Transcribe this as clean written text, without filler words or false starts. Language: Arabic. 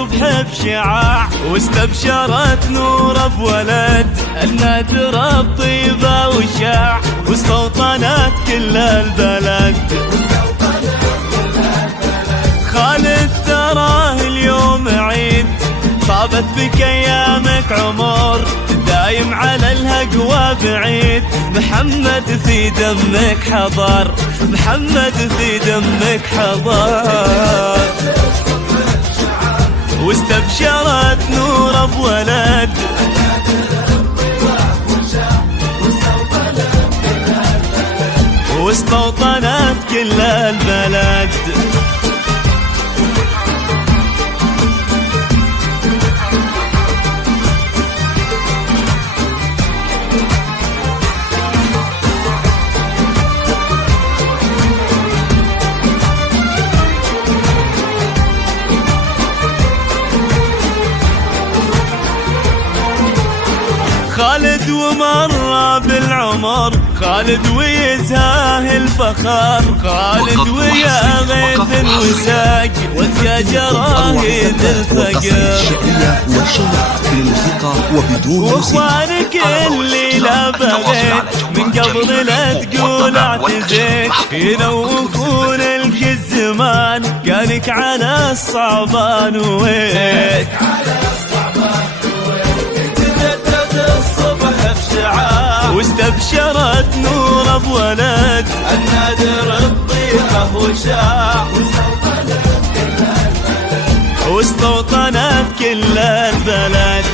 الصبح بشعاع، واستبشرت نور بولد النادر بطيبة وشاع، واستوطنت كل البلد. خالد تراه اليوم عيد، طابت بك ايامك عمر، دايم على الهقوى بعيد. محمد في دمك حضر، محمد في دمك حضر. واستبشرت نور بولد واستوطنت كل البلد. خالد ومر بالعمر، خالد ويزهاه الفخر، خالد ويا غيث الوساق وذيا جراهيد الفقر. واخوانك اللي لا بغيت من قبل لا تقول اعتزيت، ينوفون لك الزمان كانك على الصعبان ويت. واستبشرت نور بولد النادر بطيبة وشاع، واستوطنت كل البلد.